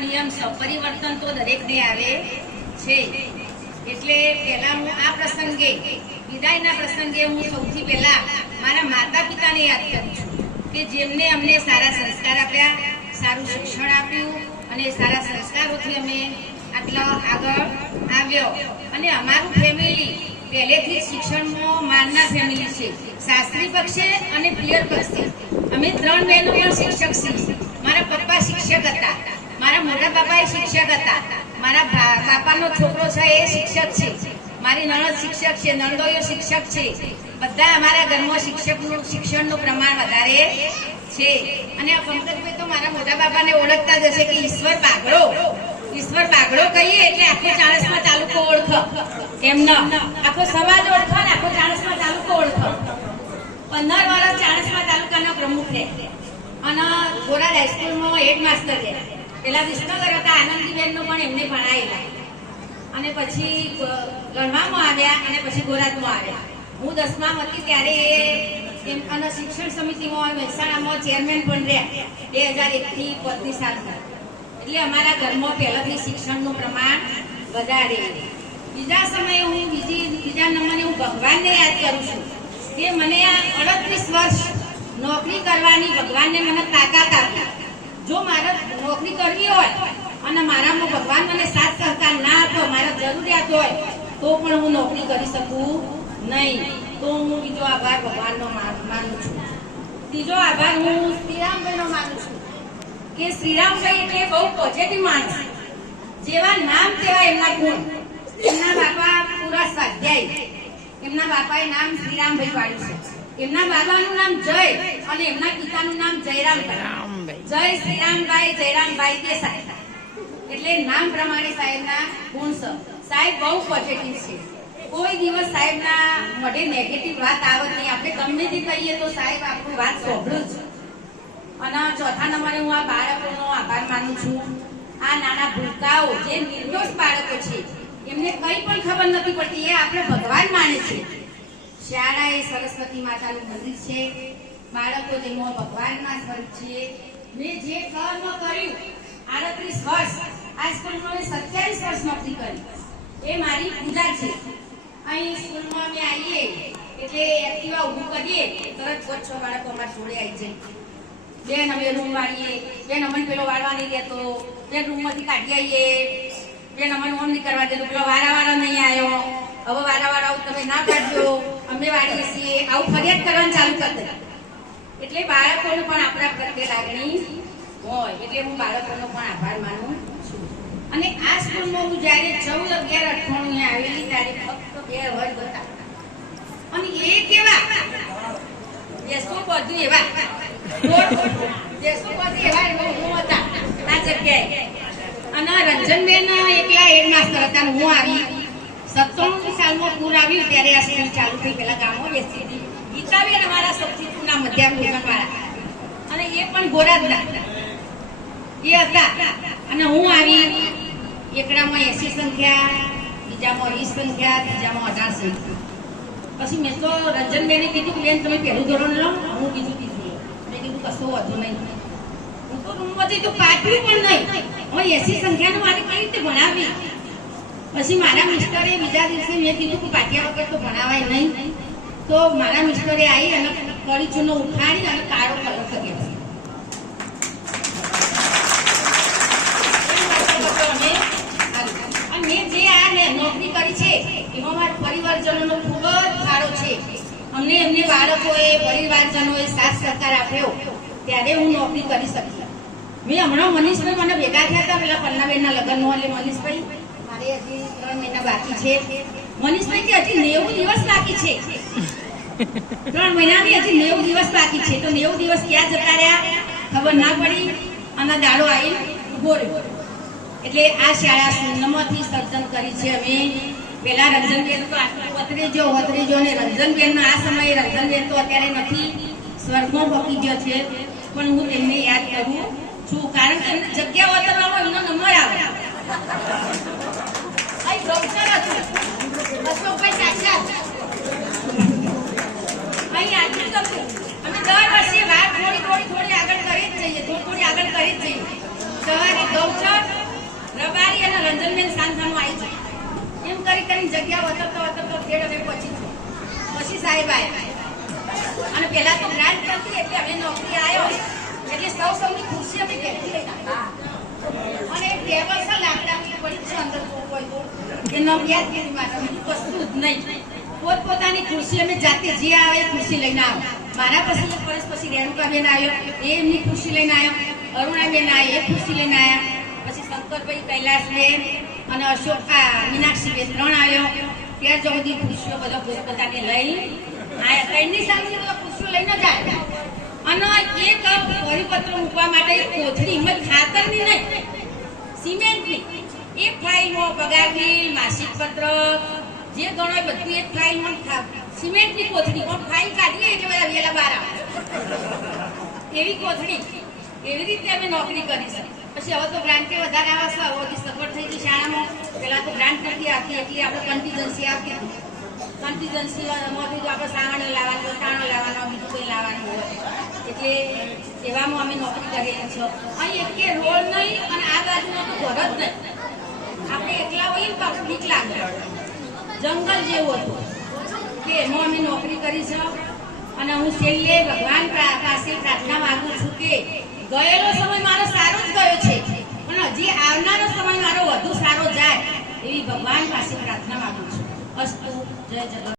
નિયમ સપરિવર્તન તો દરેકને આવે છે. એટલે પહેલા હું આ પ્રસંગે, વિદાયના પ્રસંગે હું સૌથી પહેલા મારા માતા પિતાને યાદ કરું છું કે જેમને અમને સારા સંસ્કાર આપ્યા, સારું શિક્ષણ આપ્યું અને સારા સંસ્કારોથી અમે આટલા આગળ આવ્યો. અને અમારું ફેમિલી પહેલેથી શિક્ષણમાં માનના ફેમિલી છે. શાસ્ત્રી પક્ષે અને પિયર પક્ષે. અમે ત્રણ બહેનો પણ શિક્ષક છીએ. મારા પપ્પા શિક્ષક હતા. મારા મોટા બાપા એ શિક્ષક હતા. મારા બાપાનો છોકરો છે એ શિક્ષક છે. મારી નણદ શિક્ષક છે નણદોઈઓ શિક્ષક છે. બધા અમારા ઘરમાં શિક્ષકનું, શિક્ષણનું પ્રમાણ વધારે છે. અને આ પંકજભાઈ તો મારા મોટા બાપાને ઓળખતા જ હશે કે ઈશ્વર બાગડો ઈશ્વર બાગડો કહીએ એટલે આખો ચાણસમાં તાલુકો ઓળખ. એમનો આખો સમાજ ઓળખ ને આખો ચાણસમાં તાલુકો ઓળખ. પંદર વર્ષ ચાણસમા તાલુકાનો પ્રમુખ રહે અને થોડા હાઈસ્કૂલમાં હેડ માસ્ટર રહે પેલા વિસનગર હતા, આનંદીબેનનો પણ એમને ભણાયેલા. અને પછી ગણવામાં આવ્યા અને પછી ગોરાતમાં આવ્યા. હું દસમામાં હતી ત્યારે એ અને શિક્ષણ સમિતિમાં મહેસાણામાં ચેરમેન પણ રહ્યા. બે હજાર એકથી પત્ની સાલમાં એટલે અમારા ઘરમાં પહેલાથી શિક્ષણનું પ્રમાણ વધારે. બીજા સમયે હું બીજી, બીજા નંબરે હું ભગવાનને યાદ કરું છું કે મને આ અડત્રીસ વર્ષ નોકરી કરવાની ભગવાનને મને તાકાત આપી. જો મારે નોકરી કરવી હોય અને મારામાં ભગવાન મને સાથ સહકાર ના આપો, મારા જરૂરિયાત હોય, તો પણ હું નોકરી કરી શકું નહીં. તો હું બીજો આભાર ભગવાનનો માનું છું. ત્રીજો આભાર હું શ્રીરામભાઈનો માનું છું કે શ્રીરામભાઈ એટલે બહુ પોઝિટિવ માણસ. જેવા નામ તેવા એમના ગુણ. એમના બાપા પૂરા સ્વાધ્યાય. એમના બાપાએ નામ શ્રીરામભાઈ પાડ્યું છે. એમના બાબાનું નામ જય અને એમના પિતાનું નામ જયરામભાઈ. જય શ્રીરામભાઈ, જયરામભાઈ દેસાઈ એટલે નામ પ્રમાણે સાહેબના ગુણ છે સાહેબ બહુ પોઝિટિવ છે. કોઈ દિવસ સાહેબના મોઢે નેગેટિવ વાત આવત નહીં. આપણે ગમે તે કહીએ તો સાહેબ આપણું વાત સાંભળું જ. અને ચોથા નંબરે હું આ બાળકોનો આભાર માનું છું. આ નાના ભૂલકાઓ, જે નિર્દોષ બાળકો છે, એમને કંઈ પણ ખબર નથી પડતી, એ આપણે ભગવાન માને છે. શાળા એ સરસ્વતી માતાનું મંદિર છે. બાળકો તેમાં ભગવાનના સ્વરૂપ છે. મેં જે કર્મ કર્યું, આડત્રીસ વર્ષ, આ સ્કૂલમાં મેં સત્યાવીસ વર્ષ નોકરી કરી. એ મારી પૂજા છે. અહીં સ્કૂલમાં અમે આવીએ, એટલે એક્ટિવા ઊભું કરીએ, તરત પાંચ છ બાળકો અમારા જોડે આવી જાય. બેન અમે રૂમ વાળીએ, બેન અમને પેલો વાળવા નહીં દેતો, બેન રૂમમાંથી કાઢી આવીએ. બેન અમને ઓમ નહીં કરવા દેતો, પેલો વારા વાળો નહીં આવ્યો હવે વારા વાળા તમે ના પાડજો. અમે વાળીએ છીએ. આવું ફરિયાદ કરવાનું ચાલુ કરી એટલે બાળકોને પણ આપણા પ્રત્યે લાગણી હોય. એટલે હું બાળકોનો પણ આભાર માનું છું. અને આ સ્કૂલમાં હું જ્યારે ચૌદ અગિયાર અઠવાણું આવેલી ત્યારે ફક્ત બે વર્ગ હતા. અને એ કેવા? દેશો બધું એવા? દેશો બધું એવા? એવા હું હતા. આ જગ્યાએ. અને રંજનબેન એકલા હેડમાસ્ટર હતા હું આવી. સત્તાણું સાલમાં પૂર આવ્યું ત્યારે આ સ્કૂલ ચાલુ થઈ. પેલા ગામમાં બેસતી અને હું આવી એકડામાં એસી સંખ્યા, બીજામાં વીસ સંખ્યા, ત્રીજામાં અઢાર પછી મેં તો રંજનબેને કીધું કે બેન, તમે પહેલું ધોરણ લો હું બીજું કીધું. મેં કીધું, કશો વધુ નહીં. હું તો રૂમમાંથી તો પાછું પણ નહીં. હું એસી સંખ્યાનું મારે કઈ રીતે ભણાવી પછી મારા મિસ્ટરે બીજા દિવસે મેં કીધું કે પાટિયા વગર તો ભણાવાય નહીં. તો મારા મિસ્ટરે આવી અને કળી ચૂનો ઉઠાડી અને કાળો કલર કર્યો મેં જે આ નોકરી કરી છે, એમાં મારા પરિવારજનોનો ખૂબ જ ફાળો છે. અમને એમને બાળકોએ, પરિવારજનોએ સાથ સહકાર આપ્યો. ત્યારે હું નોકરી કરી શકી. મેં હમણાં મનીષભાઈ મને ભેગા થયા હતા, પેલા પન્નાબેનના લગ્નનો એટલે મનીષભાઈ. બાકી છે. મનીષભાઈ કે હજી નેવું દિવસ બાકી છે. ત્રણ મહિનાની હજી નેવું દિવસ બાકી છે, તો નેવું દિવસ ક્યાં જતા રહ્યા? ખબર ના પડી. અને દાડો આવી ઊભો એટલે આ શાળા શૂન્યમાંથી સર્જન કરી છે અમે. પેલા રંજનબેન તો આટલું વતરેજો વતરેજો ને રંજનબેન આ સમયે રંજનબેન તો અત્યારે નથી. સ્વર્ગમાં પકી ગયો છે. પણ હું તેમને યાદ કરું છું. કારણ કે જગ્યા વતરવામાં એમનો નંબર આવે અહીં ગૌચર હતું અશોકભાઈ સાક્ષાત અહીં આટલું જ હતું અમે દર વર્ષે વાત થોડી થોડી થોડી આગળ કરી જ જઈએ થોડી થોડી આગળ કરી જ જઈએ સવારે ગૌચર ગનમેન સાંધાનું આવી જાય કરી કરીને જગ્યા વતરતો વતરતો ફેર અમે પહોંચી છું પછી સાહેબ આવ્યા અને પહેલા તો ગ્રાન્ટ કરતી એટલે અમે નોકરી આવ્યો એટલે સૌ સૌની ખુરશી અમે કેટલી આવ્યા અને ટેબલ લાકડાની પડી છે, અંદર એ નવ્યાદગીરી માટે બીજું કશું જ નહીં. પોતપોતાની ખુરશી અમે જાતે જે આવે ખુરશી લઈને આવો. મારા પછી એક વર્ષ પછી રેણુકાબેન આવ્યો એ એમની ખુરશી લઈને આવ્યો અરુણાબેન આવી એ ખુરશી લઈને આવ્યા પછી શંકરભાઈ કૈલાસબેન અને અશોક, આ મીનાક્ષીબેન ત્રણ આવ્યો. ત્યાર સુધી ખુરશીઓ બધા પોતપોતાની લઈ. આયા ત્રણની સામે બધા ખુશીઓ લઈને જ આવ્યા અને કપ પરિપત્ર મૂકવા માટે કોથળી હિંમત ખાતરની નહીં. સિમેન્ટની. એક ફાઇલમાં પગાર બિલ માસિક પત્ર. જે ગણો એ બધું એક ફાઇલમાં સિમેન્ટની કોથળી. પણ ફાઇલ કાઢીએ એટલે બધા વેલા બાર આવે? એવી કોથળી. એવી રીતે અમે નોકરી કરી છે પછી હવે તો ગ્રાન્ટ વધારે આવે છે હવે સફળ થઈ ગઈ શાળામાં. પેલા તો ગ્રાન્ટ નથી આવતી એટલે આપણે કન્ટીજન્સી આપી કન્ટીજન્સી માંથી તો આપણે સામાન્ય લાવવાનો તાણો લાવવાનો બીજું કંઈ લાવવાનું હોય. એટલે એવામાં અમે નોકરી કરેલી છે અહીં એકે રોડ નહીં અને આ બાજુનો તો ઘર જ નહીં. આપણે એકલા હોઈએ તો આપણે બીક લાગે. જંગલ જેવું હતું. કે એમાં અમે નોકરી કરી છે. અને હું છેલ્લે ભગવાન પ્રા- પાસે પ્રાર્થના માંગુ છું કે ગયેલો સમય મારો સારો જ ગયો છે. પણ હજી આવનારો સમય મારો વધુ સારો જાય એવી ભગવાન પાસે પ્રાર્થના માંગુ છું. અસ્તુ, જય જગત